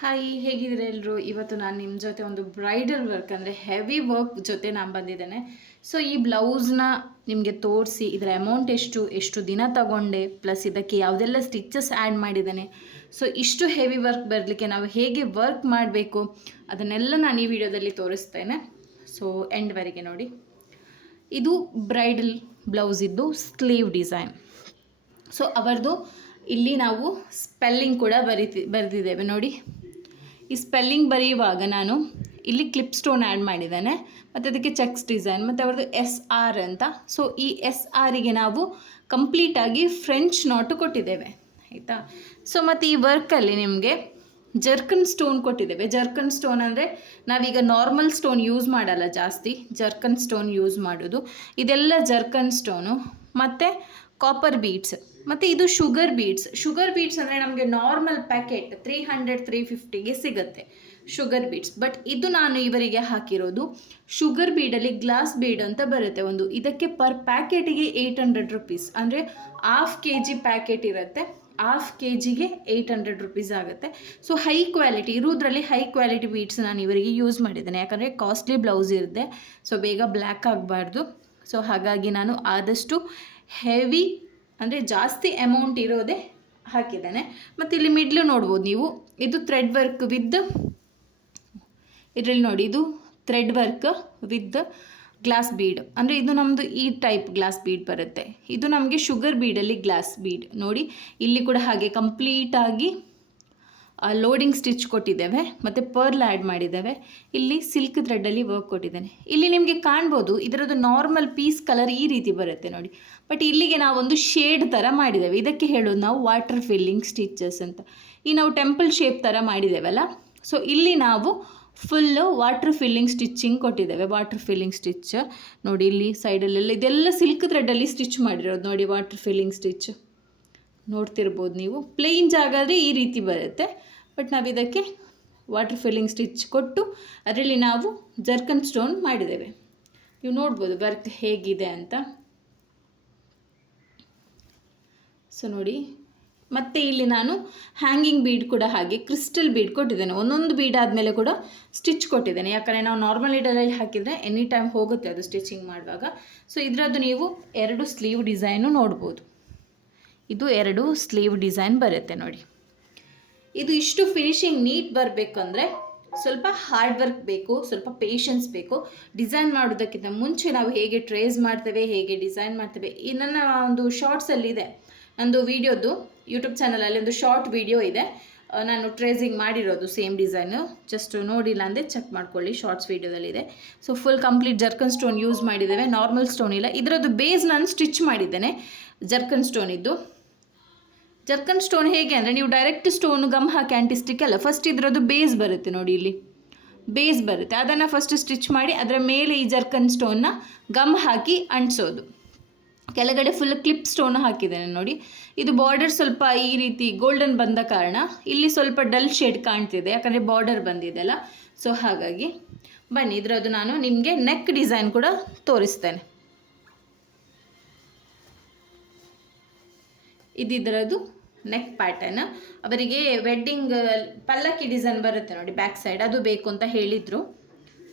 Hi ಹೇಗಿದ್ರೆ ಎಲ್ಲರೂ ಇವತ್ತು ನಾನು ನಿಮ್ಮ ಜೊತೆ ಒಂದು ಬ್ರೈಡಲ್ ವರ್ಕ್ ಅಂದರೆ ಹೆವಿ ವರ್ಕ್ ಜೊತೆ ನಾನು ಬಂದಿದ್ದೇನೆ. ಸೊ ಈ ಬ್ಲೌಸ್ನ ನಿಮಗೆ ತೋರಿಸಿ, ಇದರ ಅಮೌಂಟ್ ಎಷ್ಟು ಎಷ್ಟು ದಿನ ತಗೊಂಡೆ ಪ್ಲಸ್ ಇದಕ್ಕೆ ಯಾವುದೆಲ್ಲ ಸ್ಟಿಚಸ್ ಆ್ಯಡ್ ಮಾಡಿದ್ದೇನೆ. ಸೊ ಇಷ್ಟು ಹೆವಿ ವರ್ಕ್ ಬರಲಿಕ್ಕೆ ನಾವು ಹೇಗೆ ವರ್ಕ್ ಮಾಡಬೇಕು, ಅದನ್ನೆಲ್ಲ ನಾನು ಈ ವಿಡಿಯೋದಲ್ಲಿ ತೋರಿಸ್ತೇನೆ. ಸೊ ಎಂಡ್ವರೆಗೆ ನೋಡಿ. ಇದು ಬ್ರೈಡಲ್ ಬ್ಲೌಸ್ ಇದ್ದು ಸ್ಲೀವ್ ಡಿಸೈನ್ ಸೊ ಅವರದು ಇಲ್ಲಿ ನಾವು ಸ್ಪೆಲ್ಲಿಂಗ್ ಕೂಡ ಬರಿತಿ, ಬರೆದಿದ್ದೇವೆ ನೋಡಿ. ಈ ಸ್ಪೆಲ್ಲಿಂಗ್ ಬರೆಯುವಾಗ ನಾನು ಇಲ್ಲಿ ಕ್ಲಿಪ್ ಸ್ಟೋನ್ ಆ್ಯಡ್ ಮಾಡಿದ್ದೇನೆ, ಮತ್ತು ಅದಕ್ಕೆ ಚೆಕ್ಸ್ ಡಿಸೈನ್ ಮತ್ತು ಅವ್ರದ್ದು ಎಸ್ ಆರ್ ಅಂತ. ಸೊ ಈ ಎಸ್ ಆರಿಗೆ ನಾವು ಕಂಪ್ಲೀಟಾಗಿ ಫ್ರೆಂಚ್ ನಾಟು ಕೊಟ್ಟಿದ್ದೇವೆ. ಆಯಿತಾ? ಸೊ ಮತ್ತು ಈ ವರ್ಕಲ್ಲಿ ನಿಮಗೆ ಜರ್ಕನ್ ಸ್ಟೋನ್ ಕೊಟ್ಟಿದ್ದೇವೆ. ಜರ್ಕನ್ ಸ್ಟೋನ್ ಅಂದರೆ ನಾವೀಗ ನಾರ್ಮಲ್ ಸ್ಟೋನ್ ಯೂಸ್ ಮಾಡಲ್ಲ ಜಾಸ್ತಿ. ಜರ್ಕನ್ ಸ್ಟೋನ್ ಯೂಸ್ ಮಾಡೋದು. ಇದೆಲ್ಲ ಜರ್ಕನ್ ಸ್ಟೋನು ಮತ್ತು ಕಾಪರ್ ಬೀಡ್ಸ್ ಮತ್ತು ಇದು ಶುಗರ್ ಬೀಡ್ಸ್ ಶುಗರ್ ಬೀಡ್ಸ್ ಅಂದರೆ ನಮಗೆ normal packet three hundred three ಫಿಫ್ಟಿಗೆ ಸಿಗುತ್ತೆ ಶುಗರ್ ಬೀಡ್ಸ್ ಬಟ್ ಇದು ನಾನು ಇವರಿಗೆ ಹಾಕಿರೋದು ಶುಗರ್ ಬೀಡಲ್ಲಿ ಗ್ಲಾಸ್ ಬೀಡ್ ಅಂತ ಬರುತ್ತೆ ಒಂದು. ಇದಕ್ಕೆ ಪರ್ ಪ್ಯಾಕೆಟಿಗೆ ಏಯ್ಟ್ ಹಂಡ್ರೆಡ್ ರುಪೀಸ್ ಅಂದರೆ ಹಾಫ್ ಕೆ ಜಿ ಪ್ಯಾಕೆಟ್ ಇರುತ್ತೆ. ಹಾಫ್ ಕೆ ಜಿಗೆ ಏಯ್ಟ್ ಹಂಡ್ರೆಡ್ ರುಪೀಸ್ ಆಗುತ್ತೆ. ಸೊ ಹೈ ಕ್ವಾಲಿಟಿ ಇರೋದ್ರಲ್ಲಿ ಹೈ ಕ್ವಾಲಿಟಿ ಬೀಡ್ಸ್ ನಾನು ಇವರಿಗೆ ಯೂಸ್ ಮಾಡಿದ್ದೇನೆ. ಯಾಕಂದರೆ ಕಾಸ್ಟ್ಲಿ ಬ್ಲೌಸ್ ಇರುತ್ತೆ. ಸೊ ಬೇಗ ಬ್ಲ್ಯಾಕ್ ಆಗಬಾರ್ದು. ಸೊ ಹಾಗಾಗಿ ನಾನು ಆದಷ್ಟು ಹೆವಿ ಅಂದರೆ ಜಾಸ್ತಿ ಅಮೌಂಟ್ ಇರೋದೇ ಹಾಕಿದ್ದಾನೆ. ಮತ್ತು ಇಲ್ಲಿ ಮಿಡ್ಲು ನೋಡ್ಬೋದು ನೀವು. ಇದು ಥ್ರೆಡ್ ವರ್ಕ್ ವಿತ್ ಇದರಲ್ಲಿ ನೋಡಿ, ಇದು thread work with glass bead ಅಂದರೆ ಇದು ನಮ್ಮದು ಈ ಟೈಪ್ ಗ್ಲಾಸ್ ಬೀಡ್ ಬರುತ್ತೆ. ಇದು ನಮಗೆ ಶುಗರ್ ಬೀಡಲ್ಲಿ ಗ್ಲಾಸ್ ಬೀಡ್ ನೋಡಿ, ಇಲ್ಲಿ ಕೂಡ ಹಾಗೆ ಕಂಪ್ಲೀಟಾಗಿ ಲೋಡಿಂಗ್ ಸ್ಟಿಚ್ ಕೊಟ್ಟಿದ್ದೇವೆ. ಮತ್ತು ಪರ್ಲ್ ಆ್ಯಡ್ ಮಾಡಿದ್ದೇವೆ. ಇಲ್ಲಿ ಸಿಲ್ಕ್ ಥ್ರೆಡ್ಡಲ್ಲಿ ವರ್ಕ್ ಕೊಟ್ಟಿದ್ದೇನೆ. ಇಲ್ಲಿ ನಿಮಗೆ ಕಾಣ್ಬೋದು, ಇದರದ್ದು ನಾರ್ಮಲ್ ಪೀಸ್ ಕಲರ್ ಈ ರೀತಿ ಬರುತ್ತೆ ನೋಡಿ. ಬಟ್ ಇಲ್ಲಿಗೆ ನಾವೊಂದು ಶೇಡ್ ಥರ ಮಾಡಿದ್ದೇವೆ ಇದಕ್ಕೆ ಹೇಳೋದು ನಾವು ವಾಟರ್ ಫಿಲ್ಲಿಂಗ್ ಸ್ಟಿಚಸ್ ಅಂತ. ಈ ನಾವು ಟೆಂಪಲ್ ಶೇಪ್ ಥರ ಮಾಡಿದ್ದೇವಲ್ಲ ಸೊ ಇಲ್ಲಿ ನಾವು ಫುಲ್ಲು ವಾಟರ್ ಫಿಲ್ಲಿಂಗ್ ಸ್ಟಿಚ್ಚಿಂಗ್ ಕೊಟ್ಟಿದ್ದೇವೆ. ವಾಟರ್ ಫಿಲ್ಲಿಂಗ್ ಸ್ಟಿಚ್ ನೋಡಿ, ಇಲ್ಲಿ ಸೈಡಲ್ಲೆಲ್ಲ ಇದೆಲ್ಲ ಸಿಲ್ಕ್ ಥ್ರೆಡಲ್ಲಿ ಸ್ಟಿಚ್ ಮಾಡಿರೋದು. ನೋಡಿ ವಾಟರ್ ಫಿಲ್ಲಿಂಗ್ ಸ್ಟಿಚ್ ನೋಡ್ತಿರ್ಬೋದು ನೀವು. ಪ್ಲೇನ್ ಜಾಗ ಆದರೆ ಈ ರೀತಿ ಬರುತ್ತೆ. ಬಟ್ ನಾವು ಇದಕ್ಕೆ ವಾಟರ್ ಫಿಲ್ಲಿಂಗ್ ಸ್ಟಿಚ್ ಕೊಟ್ಟು ಅದರಲ್ಲಿ ನಾವು ಜರ್ಕನ್ ಸ್ಟೋನ್ ಮಾಡಿದ್ದೇವೆ. ನೀವು ನೋಡ್ಬೋದು ವರ್ಕ್ ಹೇಗಿದೆ ಅಂತ. ಸೊ ನೋಡಿ. ಮತ್ತು ಇಲ್ಲಿ ನಾನು ಹ್ಯಾಂಗಿಂಗ್ ಬೀಡ್ ಕೂಡ ಹಾಗೆ ಕ್ರಿಸ್ಟಲ್ ಬೀಡ್ ಕೊಟ್ಟಿದ್ದೇನೆ. ಒಂದೊಂದು ಬೀಡ್ ಆದಮೇಲೆ ಕೂಡ ಸ್ಟಿಚ್ ಕೊಟ್ಟಿದ್ದೇನೆ. ಯಾಕಂದರೆ ನಾವು ನಾರ್ಮಲ್ ಇಡಲಲ್ಲಿ ಹಾಕಿದರೆ ಎನಿ ಟೈಮ್ ಹೋಗುತ್ತೆ ಅದು ಸ್ಟಿಚಿಂಗ್ ಮಾಡುವಾಗ. ಸೊ ಇದರದ್ದು ನೀವು ಎರಡು ಸ್ಲೀವ್ ಡಿಸೈನು ನೋಡ್ಬೋದು. ಇದು ಎರಡು ಸ್ಲೀವ್ ಡಿಸೈನ್ ಬರುತ್ತೆ ನೋಡಿ. ಇದು ಇಷ್ಟು ಫಿನಿಶಿಂಗ್ ನೀಟ್ ಬರಬೇಕಂದ್ರೆ ಸ್ವಲ್ಪ ಹಾರ್ಡ್ ವರ್ಕ್ ಬೇಕು, ಸ್ವಲ್ಪ ಪೇಷನ್ಸ್ ಬೇಕು. ಡಿಸೈನ್ ಮಾಡೋದಕ್ಕಿಂತ ಮುಂಚೆ ನಾವು ಹೇಗೆ ಟ್ರೇಸ್ ಮಾಡ್ತೇವೆ, ಹೇಗೆ ಡಿಸೈನ್ ಮಾಡ್ತೇವೆ, ಈ ನನ್ನ ಒಂದು ಶಾರ್ಟ್ಸಲ್ಲಿ ಇದೆ ನಂದು ವೀಡಿಯೋದು ಯೂಟ್ಯೂಬ್ ಚಾನಲಲ್ಲಿ ಒಂದು ಶಾರ್ಟ್ ವೀಡಿಯೋ ಇದೆ. ನಾನು ಟ್ರೇಸಿಂಗ್ ಮಾಡಿರೋದು ಸೇಮ್ ಡಿಸೈನು ಜಸ್ಟ್ ನೋಡಿಲ್ಲ ಅಂದರೆ ಚೆಕ್ ಮಾಡ್ಕೊಳ್ಳಿ shorts ವೀಡಿಯೋದಲ್ಲಿದೆ so full complete zircon stone use ಮಾಡಿದ್ದೇವೆ. ನಾರ್ಮಲ್ ಸ್ಟೋನ್ ಇಲ್ಲ. ಇದರದ್ದು ಬೇಸ್ ನಾನು ಸ್ಟಿಚ್ ಮಾಡಿದ್ದೇನೆ. ಜರ್ಕನ್ ಸ್ಟೋನ್ ಇದ್ದು. ಜರ್ಕನ್ ಸ್ಟೋನ್ ಹೇಗೆ ಅಂದರೆ ನೀವು ಡೈರೆಕ್ಟ್ ಸ್ಟೋನ್ ಗಮ್ ಹಾಕಿ ಆಂಟಿಸ್ಟಿಕ್ ಅಲ್ಲ ಫಸ್ಟ್ ಇದರದ್ದು ಬೇಸ್ ಬರುತ್ತೆ ನೋಡಿ ಇಲ್ಲಿ. ಬೇಸ್ ಬರುತ್ತೆ. ಅದನ್ನು ಫಸ್ಟ್ ಸ್ಟಿಚ್ ಮಾಡಿ, ಅದರ ಮೇಲೆ ಈ ಜರ್ಕನ್ ಸ್ಟೋನ್ನ ಗಮ್ ಹಾಕಿ ಅಂಟಿಸೋದು. ಕೆಳಗಡೆ ಫುಲ್ ಕ್ಲಿಪ್ ಸ್ಟೋನ್ ಹಾಕಿದ್ದೇನೆ ನೋಡಿ. ಇದು ಬಾರ್ಡರ್ ಸ್ವಲ್ಪ ಈ ರೀತಿ ಗೋಲ್ಡನ್ ಬಂದ ಕಾರಣ ಇಲ್ಲಿ ಸ್ವಲ್ಪ ಡಲ್ ಶೇಡ್ ಕಾಣ್ತಿದೆ, ಯಾಕಂದರೆ ಬಾರ್ಡರ್ ಬಂದಿದೆ ಅಲ್ಲ. ಸೊ ಹಾಗಾಗಿ ಬನ್ನಿ, ಇದರದ್ದು ನಾನು ನಿಮಗೆ ನೆಕ್ ಡಿಸೈನ್ ಕೂಡ ತೋರಿಸ್ತೇನೆ. ಇದಿದ್ರದ್ದು ನೆಕ್ ಪ್ಯಾಟರ್ನ್ ಅವರಿಗೆ ವೆಡ್ಡಿಂಗ್ ಪಲ್ಲಕ್ಕಿ ಡಿಸೈನ್ ಬರುತ್ತೆ ನೋಡಿ ಬ್ಯಾಕ್ ಸೈಡ್ ಅದು ಬೇಕು ಅಂತ ಹೇಳಿದರು.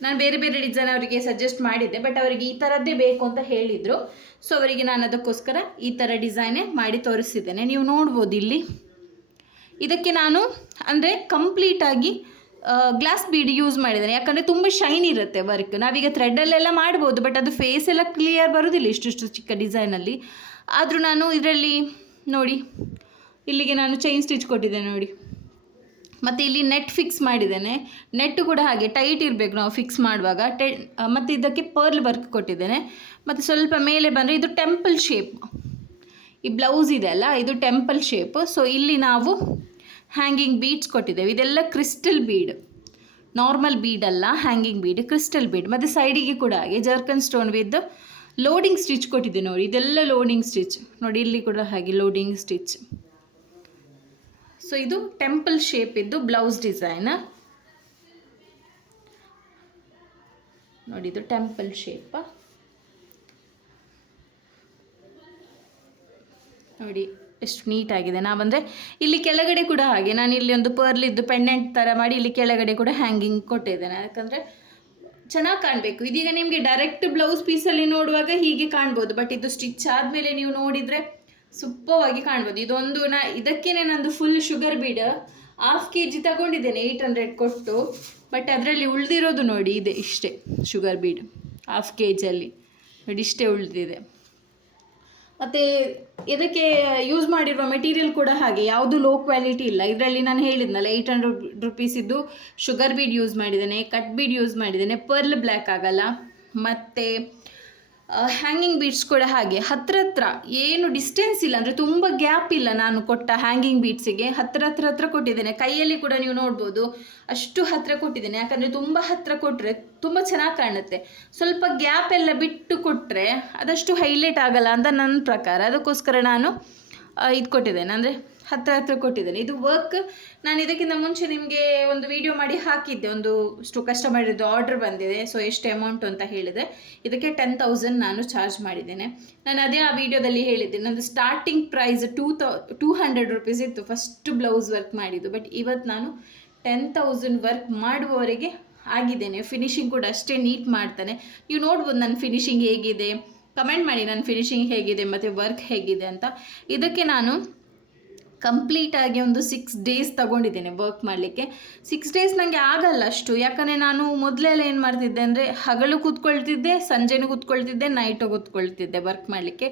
ನಾನು ಬೇರೆ ಬೇರೆ ಡಿಸೈನ್ ಅವರಿಗೆ ಸಜೆಸ್ಟ್ ಮಾಡಿದ್ದೆ ಬಟ್ ಅವರಿಗೆ ಈ ಥರದ್ದೇ ಬೇಕು ಅಂತ ಹೇಳಿದರು. ಸೊ ಅವರಿಗೆ ನಾನು ಅದಕ್ಕೋಸ್ಕರ ಈ ಥರ ಡಿಸೈನೇ ಮಾಡಿ ತೋರಿಸಿದ್ದೇನೆ. ನೀವು ನೋಡ್ಬೋದು ಇಲ್ಲಿ. ಇದಕ್ಕೆ ನಾನು ಅಂದರೆ ಕಂಪ್ಲೀಟಾಗಿ ಗ್ಲಾಸ್ ಬೀಡ್ ಯೂಸ್ ಮಾಡಿದ್ದೇನೆ. ಯಾಕಂದರೆ ತುಂಬ ಶೈನ್ ಇರುತ್ತೆ ವರ್ಕ್ ನಾವೀಗ ಥ್ರೆಡ್ಡಲ್ಲೆಲ್ಲ ಮಾಡ್ಬೋದು ಬಟ್ ಅದು ಫೇಸ್ ಎಲ್ಲ ಕ್ಲಿಯರ್ ಬರೋದಿಲ್ಲ ಇಷ್ಟಿಷ್ಟು ಚಿಕ್ಕ ಡಿಸೈನಲ್ಲಿ ಆದರೂ ನಾನು ಇದರಲ್ಲಿ ನೋಡಿ, ಇಲ್ಲಿಗೆ ನಾನು ಚೈನ್ ಸ್ಟಿಚ್ ಕೊಟ್ಟಿದ್ದೇನೆ ನೋಡಿ. ಮತ್ತು ಇಲ್ಲಿ ನೆಟ್ ಫಿಕ್ಸ್ ಮಾಡಿದ್ದೇನೆ. ನೆಟ್ಟು ಕೂಡ ಹಾಗೆ ಟೈಟ್ ಇರಬೇಕು ನಾವು ಫಿಕ್ಸ್ ಮಾಡುವಾಗ. ಟೆ ಮತ್ತು ಇದಕ್ಕೆ ಪರ್ಲ್ ವರ್ಕ್ ಕೊಟ್ಟಿದ್ದೇನೆ. ಮತ್ತು ಸ್ವಲ್ಪ ಮೇಲೆ ಬಂದರೆ ಇದು ಟೆಂಪಲ್ ಶೇಪ್ ಈ ಬ್ಲೌಸ್ ಇದೆ ಅಲ್ಲ, ಇದು ಟೆಂಪಲ್ ಶೇಪ್ ಸೊ ಇಲ್ಲಿ ನಾವು ಹ್ಯಾಂಗಿಂಗ್ ಬೀಡ್ಸ್ ಕೊಟ್ಟಿದ್ದೇವೆ. ಇದೆಲ್ಲ ಕ್ರಿಸ್ಟಲ್ ಬೀಡ್ ನಾರ್ಮಲ್ ಬೀಡ್ ಅಲ್ಲ ಹ್ಯಾಂಗಿಂಗ್ ಬೀಡ್ ಕ್ರಿಸ್ಟಲ್ ಬೀಡ್ ಮತ್ತು ಸೈಡಿಗೆ ಕೂಡ ಹಾಗೆ zircon stone with loading stitch ಕೊಟ್ಟಿದ್ದೆ ನೋಡಿ. ಇದೆಲ್ಲ ಲೋಡಿಂಗ್ ಸ್ಟಿಚ್ ನೋಡಿ, ಇಲ್ಲಿ ಕೂಡ ಹಾಗೆ ಲೋಡಿಂಗ್ ಸ್ಟಿಚ್ ಸೊ ಇದು ಟೆಂಪಲ್ ಶೇಪ್ ಇದ್ದು ಬ್ಲೌಸ್ ಡಿಸೈನ್ ನೋಡಿ, ಇದು ಟೆಂಪಲ್ ಶೇಪ್ ನೋಡಿ, ಎಷ್ಟು ನೀಟಾಗಿದೆ ನಾವಂದರೆ ಇಲ್ಲಿ ಕೆಳಗಡೆ ಕೂಡ ಹಾಗೆ. ನಾನು ಇಲ್ಲಿ ಒಂದು ಪರ್ಲಿದ್ದು ಪೆಂಡೆಂಟ್ ಥರ ಮಾಡಿ ಇಲ್ಲಿ ಕೆಳಗಡೆ ಕೂಡ ಹ್ಯಾಂಗಿಂಗ್ ಕೊಟ್ಟಿದ್ದೇನೆ. ಯಾಕಂದರೆ ಚೆನ್ನಾಗಿ ಕಾಣಬೇಕು. ಇದೀಗ ನಿಮಗೆ ಡೈರೆಕ್ಟ್ ಬ್ಲೌಸ್ ಪೀಸಲ್ಲಿ ನೋಡುವಾಗ ಹೀಗೆ ಕಾಣ್ಬೋದು. ಬಟ್ ಇದು ಸ್ಟಿಚ್ ಆದಮೇಲೆ ನೀವು ನೋಡಿದರೆ ಸೂಪರ್ವಾಗಿ ಕಾಣ್ಬೋದು. ಇದೊಂದು ನಾ, ಇದಕ್ಕೇನೆ ನಂದು full sugar bead half K G ತಗೊಂಡಿದ್ದೇನೆ ಏಯ್ಟ್ ಹಂಡ್ರೆಡ್ ಕೊಟ್ಟು. ಬಟ್ ಅದರಲ್ಲಿ ಉಳಿದಿರೋದು ನೋಡಿ, ಇದೆ ಇಷ್ಟೇ ಶುಗರ್ ಬೀಡ್ ಹಾಫ್ ಕೆ ಜಿಯಲ್ಲಿ ನೋಡಿ, ಇಷ್ಟೇ ಉಳಿದಿದೆ. ಮತ್ತು ಇದಕ್ಕೆ ಯೂಸ್ ಮಾಡಿರುವ ಮೆಟೀರಿಯಲ್ ಕೂಡ ಹಾಗೆ, ಯಾವುದು ಲೋ ಕ್ವಾಲಿಟಿ ಇಲ್ಲ. ಇದರಲ್ಲಿ ನಾನು ಹೇಳಿದ್ನಲ್ಲ ಏಯ್ಟ್ ಹಂಡ್ರೆಡ್ ರುಪೀಸಿದ್ದು ಶುಗರ್ ಬೀಡ್ ಯೂಸ್ ಮಾಡಿದ್ದೇನೆ ಕಟ್ ಬೀಡ್ ಯೂಸ್ ಮಾಡಿದ್ದೇನೆ ಪರ್ಲ್ ಬ್ಲ್ಯಾಕ್ ಆಗಲ್ಲ. ಮತ್ತು ಹ್ಯಾಂಗಿಂಗ್ ಬೀಟ್ಸ್ ಕೂಡ ಹಾಗೆ. ಹತ್ರ ಹತ್ರ ಏನು ಡಿಸ್ಟೆನ್ಸ್ ಇಲ್ಲ, ಅಂದರೆ ತುಂಬ ಗ್ಯಾಪ್ ಇಲ್ಲ ನಾನು ಕೊಟ್ಟ ಹ್ಯಾಂಗಿಂಗ್ ಬೀಟ್ಸಿಗೆ ಹತ್ರ ಹತ್ರ ಹತ್ರ ಕೊಟ್ಟಿದ್ದೇನೆ. ಕೈಯಲ್ಲಿ ಕೂಡ ನೀವು ನೋಡ್ಬೋದು, ಅಷ್ಟು ಹತ್ರ ಕೊಟ್ಟಿದ್ದೇನೆ. ಯಾಕಂದರೆ ತುಂಬ ಹತ್ರ ಕೊಟ್ಟರೆ ತುಂಬ ಚೆನ್ನಾಗಿ ಕಾಣುತ್ತೆ. ಸ್ವಲ್ಪ ಗ್ಯಾಪ್ ಎಲ್ಲ ಬಿಟ್ಟು ಕೊಟ್ಟರೆ ಅದಷ್ಟು ಹೈಲೈಟ್ ಆಗಲ್ಲ ಅಂತ ನನ್ನ ಪ್ರಕಾರ. ಅದಕ್ಕೋಸ್ಕರ ನಾನು ಇದು ಕೊಟ್ಟಿದ್ದೇನೆ ಅಂದರೆ ಹತ್ರ ಹತ್ರ ಕೊಟ್ಟಿದ್ದೇನೆ. ಇದು ವರ್ಕ್ ನಾನು ಇದಕ್ಕಿಂತ ಮುಂಚೆ ನಿಮಗೆ ಒಂದು ವಿಡಿಯೋ ಮಾಡಿ ಹಾಕಿದ್ದೆ. ಒಂದು ಇಷ್ಟು ಕಸ್ಟಮರ್ದು ಆರ್ಡರ್ ಬಂದಿದೆ. ಸೊ ಎಷ್ಟು ಅಮೌಂಟ್ ಅಂತ ಹೇಳಿದೆ. ಇದಕ್ಕೆ ಟೆನ್ ತೌಸಂಡ್ ನಾನು ಚಾರ್ಜ್ ಮಾಡಿದ್ದೇನೆ. ನಾನು ಅದೇ ಆ ವಿಡಿಯೋದಲ್ಲಿ ಹೇಳಿದ್ದೆ. ನಂದು ಸ್ಟಾರ್ಟಿಂಗ್ ಪ್ರೈಸ್ ಟೂ ತೌ ಟೂ ಹಂಡ್ರೆಡ್ ರುಪೀಸ್ ಇತ್ತು. ಫಸ್ಟ್ ಬ್ಲೌಸ್ ವರ್ಕ್ ಮಾಡಿದ್ದು. ಬಟ್ ಇವತ್ತು ನಾನು ಟೆನ್ ತೌಸಂಡ್ ವರ್ಕ್ ಮಾಡುವವರೆಗೆ ಆಗಿದ್ದೇನೆ. ಫಿನಿಶಿಂಗ್ ಕೂಡ ಅಷ್ಟೇ ನೀಟ್ ಮಾಡ್ತಾನೆ. ನೀವು ನೋಡ್ಬೋದು ನನ್ನ ಫಿನಿಶಿಂಗ್ ಹೇಗಿದೆ. ಕಮೆಂಟ್ ಮಾಡಿ ನನ್ನ ಫಿನಿಶಿಂಗ್ ಹೇಗಿದೆ, ಮತ್ತು ವರ್ಕ್ ಹೇಗಿದೆ ಅಂತ. ಇದಕ್ಕೆ ನಾನು ಕಂಪ್ಲೀಟಾಗಿ ಒಂದು ಸಿಕ್ಸ್ ಡೇಸ್ ತಗೊಂಡಿದ್ದೇನೆ ವರ್ಕ್ ಮಾಡಲಿಕ್ಕೆ. ಸಿಕ್ಸ್ ಡೇಸ್ ನನಗೆ ಆಗಲ್ಲ ಅಷ್ಟು. ಯಾಕಂದರೆ ನಾನು ಮೊದಲೆಲ್ಲ ಏನು ಮಾಡ್ತಿದ್ದೆ ಅಂದರೆ ಹಗಲು ಕೂತ್ಕೊಳ್ತಿದ್ದೆ, ಸಂಜೆನೂ ಕೂತ್ಕೊಳ್ತಿದ್ದೆ ನೈಟು ಕೂತ್ಕೊಳ್ತಿದ್ದೆ ವರ್ಕ್ ಮಾಡಲಿಕ್ಕೆ.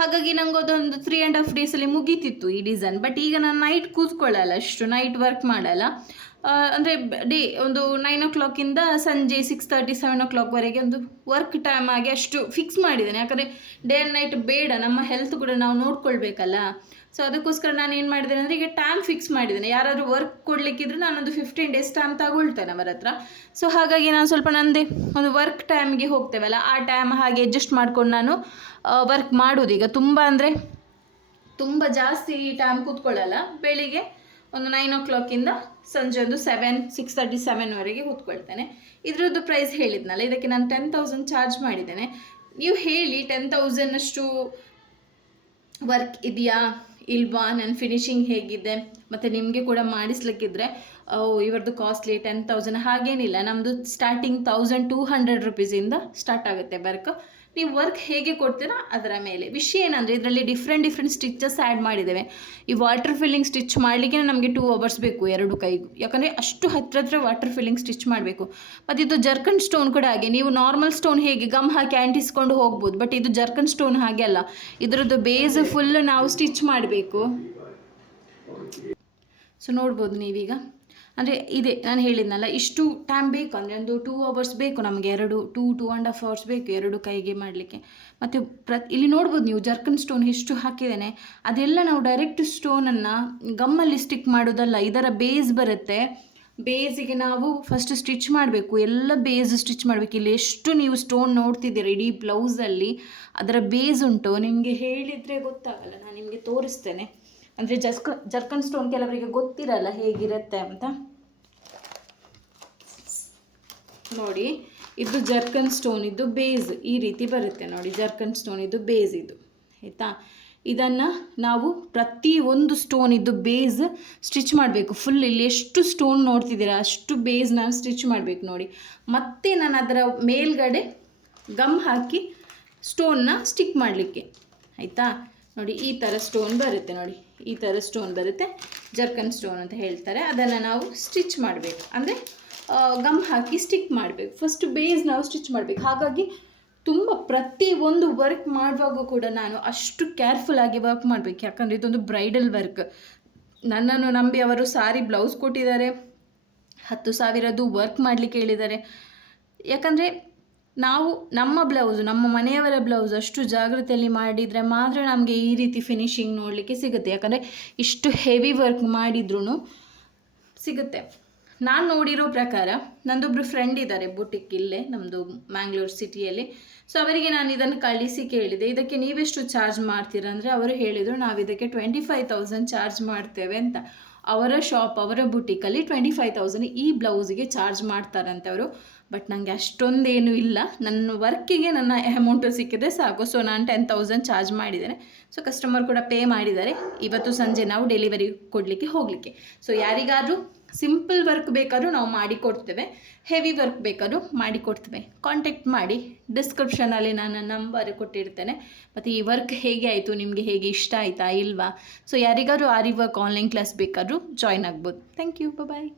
ಹಾಗಾಗಿ ನಂಗೆ ಅದೊಂದು ತ್ರೀ ಆ್ಯಂಡ್ ಹಾಫ್ ಡೇಸಲ್ಲಿ ಮುಗೀತಿತ್ತು ಈ ಡಿಸೈನ್ ಬಟ್ ಈಗ ನಾನು ನೈಟ್ ಕೂತ್ಕೊಳ್ಳಲ್ಲ ಅಷ್ಟು ನೈಟ್ ವರ್ಕ್ ಮಾಡಲ್ಲ. ಅಂದರೆ ಡೇ ಒಂದು ನೈನ್ ಓ ಕ್ಲಾಕಿಂದ ಸಂಜೆ ಸಿಕ್ಸ್ ತರ್ಟಿ ಸೆವೆನ್ ಓ ಕ್ಲಾಕ್ವರೆಗೆ ಒಂದು ವರ್ಕ್ ಟೈಮ್ ಆಗಿ ಅಷ್ಟು ಫಿಕ್ಸ್ ಮಾಡಿದ್ದೇನೆ. ಯಾಕಂದರೆ ಡೇ ಆ್ಯಂಡ್ ನೈಟ್ ಬೇಡ, ನಮ್ಮ ಹೆಲ್ತ್ ಕೂಡ ನಾವು ನೋಡ್ಕೊಳ್ಬೇಕಲ್ಲ. ಸೊ ಅದಕ್ಕೋಸ್ಕರ ನಾನು ಏನು ಮಾಡಿದೆ ಅಂದರೆ ಈಗ ಟೈಮ್ ಫಿಕ್ಸ್ ಮಾಡಿದ್ದೇನೆ. ಯಾರಾದರೂ ವರ್ಕ್ ಕೊಡಲಿಕ್ಕಿದ್ರೆ ನಾನೊಂದು ಫಿಫ್ಟೀನ್ ಡೇಸ್ ಟೈಮ್ ತಗೊಳ್ತೇನೆ ಅವರ ಹತ್ರ. ಸೊ ಹಾಗಾಗಿ ನಾನು ಸ್ವಲ್ಪ ನನ್ನದೇ ಒಂದು ವರ್ಕ್ ಟೈಮ್ಗೆ ಹೋಗ್ತೇವಲ್ಲ. ಆ ಟೈಮ್ ಹಾಗೆ ಅಡ್ಜಸ್ಟ್ ಮಾಡ್ಕೊಂಡು ನಾನು ವರ್ಕ್ ಮಾಡೋದು. ಈಗ ತುಂಬ ಅಂದರೆ ತುಂಬ ಜಾಸ್ತಿ ಟೈಮ್ ಕೂತ್ಕೊಳ್ಳಲ್ಲ. ಬೆಳಿಗ್ಗೆ ಒಂದು ನೈನ್ ಓ ಕ್ಲಾಕಿಂದ ಸಂಜೆ ಒಂದು ಸೆವೆನ್ ಸಿಕ್ಸ್ ತರ್ಟಿ ಸೆವೆನ್ವರೆಗೆ ಕೂತ್ಕೊಳ್ತೇನೆ. ಇದರದ್ದು ಪ್ರೈಸ್ ಹೇಳಿದ್ನಲ್ಲ, ಇದಕ್ಕೆ ನಾನು ಟೆನ್ ತೌಸಂಡ್ ಚಾರ್ಜ್ ಮಾಡಿದ್ದೇನೆ. ನೀವು ಹೇಳಿ ಟೆನ್ ತೌಸಂಡಷ್ಟು ವರ್ಕ್ ಇದೆಯಾ? ಇಲ್ವಾ? ನನ್ನ ಫಿನಿಶಿಂಗ್ ಹೇಗಿದೆ? ಮತ್ತು ನಿಮಗೆ ಕೂಡ ಮಾಡಿಸ್ಲಿಕ್ಕಿದ್ರೆ ಇವ್ರದ್ದು ಕಾಸ್ಟ್ಲಿ ಟೆನ್ ತೌಸಂಡ್ ಹಾಗೇನಿಲ್ಲ. ನಮ್ಮದು ಸ್ಟಾರ್ಟಿಂಗ್ ತೌಸಂಡ್ ಟೂ ಹಂಡ್ರೆಡ್ ರುಪೀಸಿಂದ ಸ್ಟಾರ್ಟ್ ಆಗುತ್ತೆ ವರ್ಕ್ ನೀವು ವರ್ಕ್ ಹೇಗೆ ಕೊಡ್ತೀರಾ ಅದರ ಮೇಲೆ. ವಿಷಯ ಏನಂದರೆ ಇದರಲ್ಲಿ ಡಿಫ್ರೆಂಟ್ ಡಿಫ್ರೆಂಟ್ ಸ್ಟಿಚಸ್ ಆ್ಯಡ್ ಮಾಡಿದ್ದೇವೆ. ಈ ವಾಟರ್ ಫಿಲ್ಲಿಂಗ್ ಸ್ಟಿಚ್ ಮಾಡಲಿಕ್ಕೆ ನಮಗೆ ಟೂ ಅವರ್ಸ್ ಬೇಕು ಎರಡು ಕೈಗೂ. ಯಾಕಂದರೆ ಅಷ್ಟು ಹತ್ರ ಹತ್ರ ವಾಟರ್ ಫಿಲ್ಲಿಂಗ್ ಸ್ಟಿಚ್ ಮಾಡಬೇಕು. ಮತ್ತು ಇದು ಜರ್ಕನ್ ಸ್ಟೋನ್ ಕೂಡ ಹಾಗೆ. ನೀವು ನಾರ್ಮಲ್ ಸ್ಟೋನ್ ಹೇಗೆ ಗಮ್ ಹಾಕಿ ಅಂಟಿಸ್ಕೊಂಡು ಹೋಗ್ಬೋದು. ಬಟ್ ಇದು ಜರ್ಕನ್ ಸ್ಟೋನ್ ಹಾಗೆ ಅಲ್ಲ. ಇದರದ್ದು ಬೇಸ್ ಫುಲ್ ನಾವು ಸ್ಟಿಚ್ ಮಾಡಬೇಕು. ಸೊ ನೋಡ್ಬೋದು ನೀವೀಗ. ಅಂದರೆ ಇದೆ, ನಾನು ಹೇಳಿದ್ನಲ್ಲ, ಇಷ್ಟು ಟೈಮ್ ಬೇಕು, ಅಂದರೆ ಒಂದು ಟೂ ಅವರ್ಸ್ ಬೇಕು ನಮಗೆ, ಎರಡು two two and half hours ಬೇಕು ಎರಡು ಕೈಗೆ ಮಾಡಲಿಕ್ಕೆ. ಮತ್ತು ಪ್ರತಿ ಇಲ್ಲಿ ನೋಡ್ಬೋದು ನೀವು ಜರ್ಕನ್ ಸ್ಟೋನ್ ಎಷ್ಟು ಹಾಕಿದ್ದೇನೆ, ಅದೆಲ್ಲ ನಾವು ಡೈರೆಕ್ಟ್ ಸ್ಟೋನನ್ನು ಗಮ್ಮಲ್ಲಿ ಸ್ಟಿಕ್ ಮಾಡೋದಲ್ಲ, ಇದರ ಬೇಸ್ ಬರುತ್ತೆ. ಬೇಸಿಗೆ ನಾವು ಫಸ್ಟ್ ಸ್ಟಿಚ್ ಮಾಡಬೇಕು, ಎಲ್ಲ ಬೇಸ್ ಸ್ಟಿಚ್ ಮಾಡಬೇಕು. ಇಲ್ಲಿ ಎಷ್ಟು ನೀವು ಸ್ಟೋನ್ ನೋಡ್ತಿದ್ದೀರಿ, ಇಡೀ ಬ್ಲೌಸಲ್ಲಿ ಅದರ ಬೇಸ್ ಉಂಟು. ನಿಮಗೆ ಹೇಳಿದರೆ ಗೊತ್ತಾಗಲ್ಲ, ನಾನು ನಿಮಗೆ ತೋರಿಸ್ತೇನೆ. ಅಂದರೆ ಜಸ್ಕ ಜರ್ಕನ್ ಸ್ಟೋನ್ ಕೆಲವರಿಗೆ ಗೊತ್ತಿರಲ್ಲ ಹೇಗಿರುತ್ತೆ ಅಂತ. ನೋಡಿ, ಇದು ಜರ್ಕನ್ ಸ್ಟೋನ್ ಇದು ಬೇಸ್ ಈ ರೀತಿ ಬರುತ್ತೆ. ನೋಡಿ, ಜರ್ಕನ್ ಸ್ಟೋನ್ ಇದು ಬೇಸ್ ಇದು. ಆಯಿತಾ? ಇದನ್ನು ನಾವು ಪ್ರತಿ ಒಂದು ಸ್ಟೋನ್ ಇದು ಬೇಸ್ ಸ್ಟಿಚ್ ಮಾಡಬೇಕು. ಫುಲ್ ಇಲ್ಲಿ ಎಷ್ಟು ಸ್ಟೋನ್ ನೋಡ್ತಿದ್ದೀರಾ, ಅಷ್ಟು ಬೇಸ್ ನಾನು ಸ್ಟಿಚ್ ಮಾಡಬೇಕು ನೋಡಿ. ಮತ್ತೆ ನಾನು ಅದರ ಮೇಲ್ಗಡೆ ಗಮ್ ಹಾಕಿ ಸ್ಟೋನ್ನ ಸ್ಟಿಕ್ ಮಾಡಲಿಕ್ಕೆ. ಆಯಿತಾ? ನೋಡಿ, ಈ ಥರ ಸ್ಟೋನ್ ಬರುತ್ತೆ ನೋಡಿ. ಈ ಥರ ಸ್ಟೋನ್ ಬರುತ್ತೆ, ಜರ್ಕನ್ ಸ್ಟೋನ್ ಅಂತ ಹೇಳ್ತಾರೆ. ಅದನ್ನು ನಾವು ಸ್ಟಿಚ್ ಮಾಡಬೇಕು. ಅಂದರೆ ಗಮ್ ಹಾಕಿ ಸ್ಟಿಕ್ ಮಾಡಬೇಕು. ಫಸ್ಟ್ ಬೇಸ್ ನಾವು ಸ್ಟಿಚ್ ಮಾಡಬೇಕು. ಹಾಗಾಗಿ ತುಂಬ ಪ್ರತಿ ಒಂದು ವರ್ಕ್ ಮಾಡುವಾಗ ಕೂಡ ನಾನು ಅಷ್ಟು ಕೇರ್ಫುಲ್ಲಾಗಿ ವರ್ಕ್ ಮಾಡಬೇಕು. ಯಾಕಂದರೆ ಇದೊಂದು ಬ್ರೈಡಲ್ ವರ್ಕ್ ನನ್ನನ್ನು ನಂಬಿ ಅವರು ಸಾರಿ ಬ್ಲೌಸ್ ಕೊಟ್ಟಿದ್ದಾರೆ. ಹತ್ತು ಸಾವಿರದ್ದು ವರ್ಕ್ ಮಾಡಲಿಕ್ಕೆ ಹೇಳಿದ್ದಾರೆ. ಯಾಕಂದರೆ ನಾವು ನಮ್ಮ ಬ್ಲೌಸ್ ನಮ್ಮ ಮನೆಯವರ ಬ್ಲೌಸ್ ಅಷ್ಟು ಜಾಗ್ರತೆಯಲ್ಲಿ ಮಾಡಿದರೆ ಮಾತ್ರ ನಮಗೆ ಈ ರೀತಿ ಫಿನಿಶಿಂಗ್ ನೋಡಲಿಕ್ಕೆ ಸಿಗುತ್ತೆ. ಯಾಕಂದರೆ ಇಷ್ಟು ಹೆವಿ ವರ್ಕ್ ಮಾಡಿದ್ರೂ ಸಿಗುತ್ತೆ. ನಾನು ನೋಡಿರೋ ಪ್ರಕಾರ ನಂದೊಬ್ಬರು ಫ್ರೆಂಡ್ ಇದ್ದಾರೆ ಬುಟಿಕ್ ಇಲ್ಲೇ ನಮ್ಮದು ಮ್ಯಾಂಗ್ಳೂರು ಸಿಟಿಯಲ್ಲಿ ಸೊ ಅವರಿಗೆ ನಾನು ಇದನ್ನು ಕಳಿಸಿ ಕೇಳಿದೆ. ಇದಕ್ಕೆ ನೀವೆಷ್ಟು ಚಾರ್ಜ್ ಮಾಡ್ತೀರಾ ಅಂದರೆ ಅವರು ಹೇಳಿದರು ನಾವು ಇದಕ್ಕೆ ಟ್ವೆಂಟಿ ಫೈವ್ ತೌಸಂಡ್ ಚಾರ್ಜ್ ಮಾಡ್ತೇವೆ ಅಂತ. ಅವರ ಶಾಪ್ ಅವರ ಬುಟಿಕಲ್ಲಿ ಟ್ವೆಂಟಿ ಫೈವ್ ತೌಸಂಡ್ ಈ ಬ್ಲೌಸಿಗೆ ಚಾರ್ಜ್ ಮಾಡ್ತಾರಂತೆ ಅವರು. ಬಟ್ ನನಗೆ ಅಷ್ಟೊಂದೇನು ಇಲ್ಲ. ನನ್ನ ವರ್ಕಿಗೆ ನನ್ನ ಅಮೌಂಟು ಸಿಕ್ಕಿದ್ರೆ ಸಾಕು. ಸೊ ನಾನು ಟೆನ್ ತೌಸಂಡ್ ಚಾರ್ಜ್ ಮಾಡಿದ್ದೇನೆ. ಸೊ ಕಸ್ಟಮರ್ ಕೂಡ ಪೇ ಮಾಡಿದ್ದಾರೆ. ಇವತ್ತು ಸಂಜೆ ನಾವು ಡೆಲಿವರಿ ಕೊಡಲಿಕ್ಕೆ ಹೋಗಲಿಕ್ಕೆ. ಸೊ ಯಾರಿಗಾದರೂ ಸಿಂಪಲ್ ವರ್ಕ್ ಬೇಕಾದರೂ ನಾವು ಮಾಡಿಕೊಡ್ತೇವೆ ಹೆವಿ ವರ್ಕ್ ಬೇಕಾದರೂ ಮಾಡಿಕೊಡ್ತೇವೆ ಕಾಂಟ್ಯಾಕ್ಟ್ ಮಾಡಿ. ಡಿಸ್ಕ್ರಿಪ್ಷನಲ್ಲಿ ನಾನು ನಂಬರ್ ಕೊಟ್ಟಿರ್ತೇನೆ. ಮತ್ತು ಈ ವರ್ಕ್ ಹೇಗೆ ಆಯಿತು? ನಿಮಗೆ ಹೇಗೆ ಇಷ್ಟ ಆಯಿತಾ? ಇಲ್ವಾ? ಸೊ ಯಾರಿಗಾದ್ರೂ ಆರಿ ವರ್ಕ್ ಆನ್ಲೈನ್ ಕ್ಲಾಸ್ ಬೇಕಾದರೂ ಜಾಯ್ನ್ ಆಗ್ಬೋದು. Thank you bye